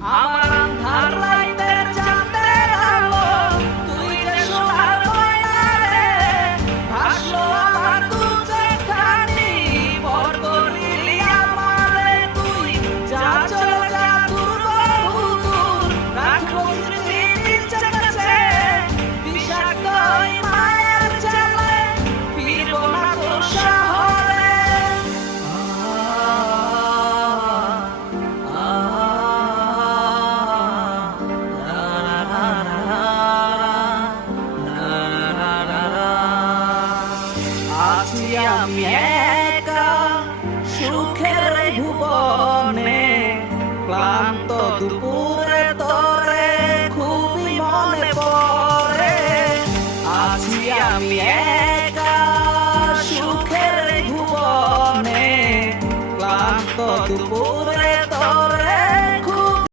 আমার আন্ধার রাইতের চাঁদের আলো তুই যে সোনার ময়না রে ভাসলো আমার দু চোখখানি পর করিলি আমারে তুই যা চলে যা দূর বহু দূর রাখবো স্মৃতি নিচে কাছে বিষাক্ত এই মায়ার জালে ফিরবো না তোর শহরে আছি আমি একা সুখের এই ভুবনে ক্লান্ত দুপুরে